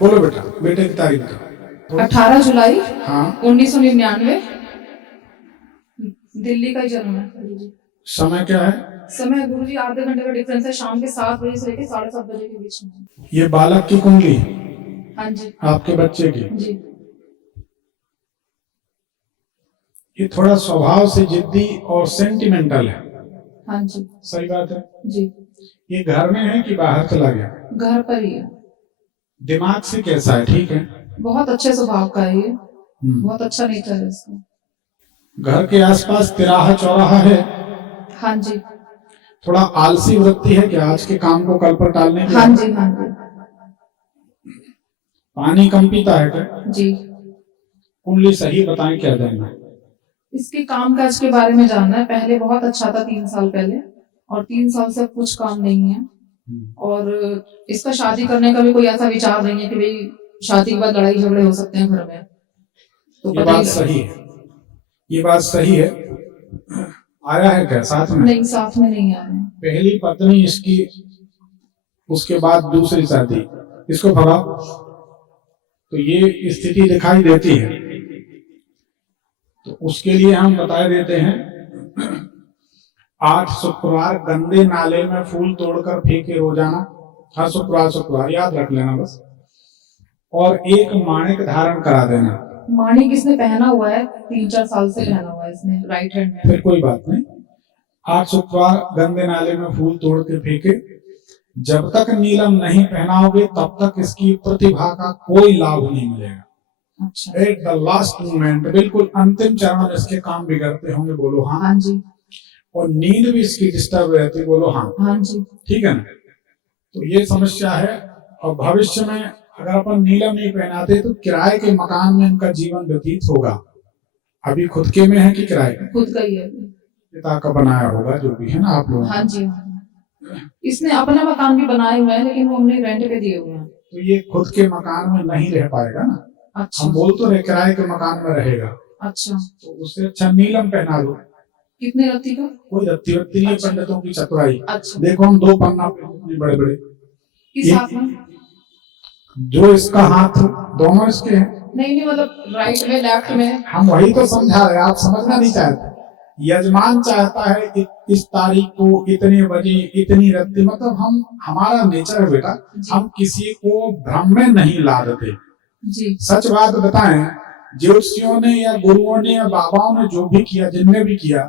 बोलो बेटा, बेटे की तारीख बताओ। 18 जुलाई हाँ 1999 दिल्ली का ही जन्म है गुरुजी। समय क्या है? समय गुरुजी आधे घंटे का डिफरेंस है, शाम के 7 बजे से लेकर 7:30 बजे के बीच में। ये बालक की कुंडली हाँ जी आपके बच्चे की। जी। ये थोड़ा स्वभाव से जिद्दी और सेंटिमेंटल है। हाँ जी सही बात है जी। ये घर में है कि बाहर चला गया? घर पर ही है। दिमाग से कैसा है? ठीक है। बहुत अच्छे स्वभाव का है ये, बहुत अच्छा नेचर है इसका। घर के आसपास तिराहा चौराहा है? हाँ जी। थोड़ा आलसी वृत्ति है कि आज के काम को कल पर टालने की? हाँ जी हाँ जी पानी कम पीता है क्या? जी। कुंडली सही बताएं, क्या जानना है? इसके काम काज के बारे में जानना है। पहले बहुत अच्छा था 3 साल पहले, और 3 साल से कुछ काम नहीं है। और इसका शादी करने का भी कोई ऐसा विचार नहीं है कि भाई शादी के बाद लड़ाई झगड़े हो सकते हैं घर में। तो ये बात सही है, ये बात सही है। आया है क्या साथ में? नहीं, साथ में नहीं आया है। पहली पत्नी इसकी, उसके बाद दूसरी शादी, इसको भगाओ तो ये स्थिति दिखाई देती है। तो उसके लिए हम बता देते हैं 8 शुक्रवार गंदे नाले में फूल तोड़कर फेंके रोजाना, हर शुक्रवार याद रख लेना बस। और एक माणिक धारण करा देना। माणिक इसने पहना हुआ है, 3-4 साल से पहना हुआ है इसने राइट हैंड में। फिर कोई बात नहीं। 8 शुक्रवार गंदे नाले में फूल तोड़ के फेंके। जब तक नीलम नहीं पहनाओगे तब तक इसकी प्रतिभा का कोई लाभ नहीं मिलेगा। अच्छा। एट द लास्ट मोमेंट, बिल्कुल अंतिम चरण में इसके काम बिगड़ते होंगे, बोलो हाँ। हाँ जी। और नींद भी इसकी डिस्टर्ब रहती, बोलो हाँ। हाँ जी। ठीक है ना? तो ये समस्या है। और भविष्य में अगर अपन नीलम नहीं पहनाते तो किराए के मकान में इनका जीवन व्यतीत होगा। अभी खुद के में है कि किराए? खुद का ही है। पिता का बनाया होगा जो भी है ना आप लोग? हाँ जी। इसने अपना मकान भी बनाए हुए हैं, लेकिन वो हमने रेंट पे दिए हुए हैं। तो ये खुद के मकान में नहीं रह पाएगा ना। अच्छा। हम बोल तो रहे किराए के मकान में रहेगा। अच्छा। तो उससे अच्छा नीलम पहना दो। कितने रत्ती का? कोई रत्ती वत्ती नहीं, अच्छा। पंडितों की चतुराई। अच्छा। देखो हम 2 पन्ना बड़े बड़े, किस हाथ में? जो इसका हाथ दोनों इसके हैं। नहीं, मतलब राइट में लेफ्ट में। हम वही तो समझा रहे, आप समझना नहीं चाहते। यजमान चाहता है इस तारीख को इतने बजे इतनी रत्ती, मतलब हम, हमारा नेचर है बेटा, हम किसी को भ्रम में नहीं ला देते जी। सच बात बताएं, ज्योतिषियों ने या गुरुओं ने या बाबाओं ने जो भी किया, जिनने भी किया,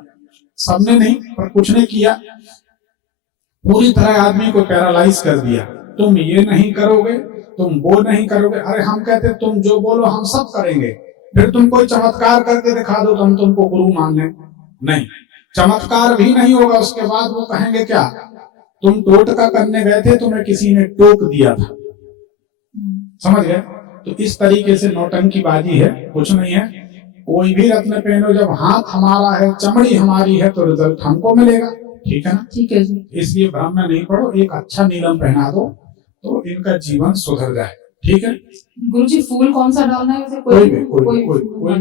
सबने नहीं पर कुछ ने किया, पूरी तरह आदमी को पैरालाइज कर दिया। तुम ये नहीं करोगे, तुम वो नहीं करोगे। अरे हम कहते तुम जो बोलो हम सब करेंगे। फिर तुम कोई चमत्कार करके दिखा दो तो हम तुमको गुरु मान लें। नहीं, चमत्कार भी नहीं होगा। उसके बाद वो कहेंगे क्या, तुम टोटका करने गए थे, तुम्हें किसी ने टोक दिया था। समझ गए? तो इस तरीके से नौटंकी बाजी है, कुछ नहीं है। कोई भी रत्न पहनो, जब हाथ हमारा है, चमड़ी हमारी है, तो रिजल्ट हमको मिलेगा। ठीक है ना? ठीक है जी। इसलिए भ्रम में नहीं पड़ो, एक अच्छा नीलम पहना दो तो इनका जीवन सुधर जाए। ठीक है? गुरुजी फूल कौन सा डालना है? वैसे कोई भी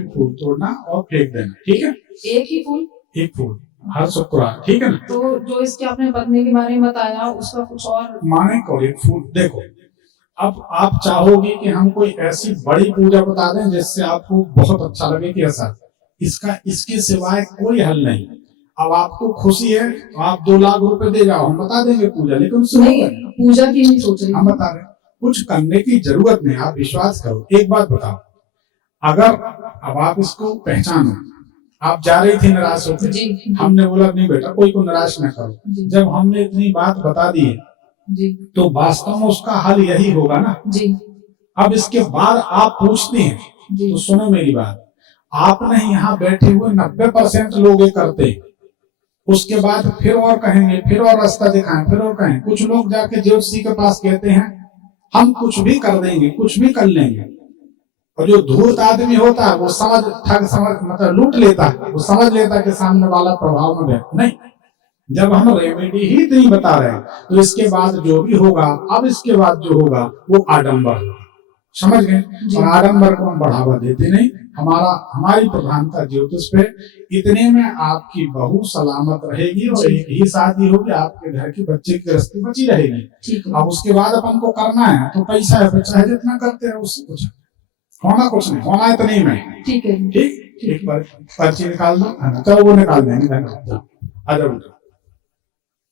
फूल तोड़ना और फेंक देना। ठीक है? एक ही फूल? एक फूल हर शुक्रवार। ठीक है ना? तो जो इसके आपने पत्नी के बारे में बताया, उसका कुछ और माने को एक फूल। देखो, अब आप चाहोगे कि हम कोई ऐसी बड़ी पूजा बता दें जिससे आपको बहुत अच्छा लगे कि ऐसा, इसके सिवाय कोई हल नहीं। अब आपको खुशी है तो आप 2 लाख रुपए दे जाओ, हम बता देंगे पूजा, लेकिन उससे नहीं, पूजा की नहीं सोच रही। हम बता रहे कुछ करने की जरूरत नहीं, आप विश्वास करो। एक बात बताओ, अगर अब आप इसको पहचानो, आप जा रही थी निराश होकर, हमने बोला नहीं बेटा कोई को निराश न करो। जब हमने इतनी बात बता दी जी, तो वास्तव में उसका हल यही होगा ना जी। अब इसके बाद आप पूछते हैं तो सुनो मेरी बात, आपने यहाँ बैठे हुए 90% लोग ये करते, उसके बाद फिर और कहेंगे, फिर और रास्ता दिखाएं, फिर और कहें। कुछ लोग जाके ज्योतिषी के पास कहते हैं हम कुछ भी कर देंगे, कुछ भी कर लेंगे। और जो धूर्त आदमी होता है वो समझ मतलब लूट लेता है, वो समझ लेता है कि सामने वाला प्रभाव में नहीं। जब हम रेमेडी ही नहीं बता रहे हैं तो इसके बाद जो भी होगा, अब इसके बाद जो होगा वो आडंबर होगा। समझ गए। जी। और आडंबर को हम बढ़ावा देते नहीं। हमारी प्रधानता ज्योतिष पे, इतने में आपकी बहू सलामत रहेगी और जी। एक ही शादी होगी, आपके घर की बच्चे की गृहस्थी बची रहेगी। ठीक है। अब उसके बाद अपन को करना है तो पैसा है, चाहे जितना करते रहो, उससे कुछ होना कुछ नहीं, होना इतने में। ठीक है। ठीक, एक बार पर्ची निकाल दो, चलो वो निकाल देंगे। आ जाओ।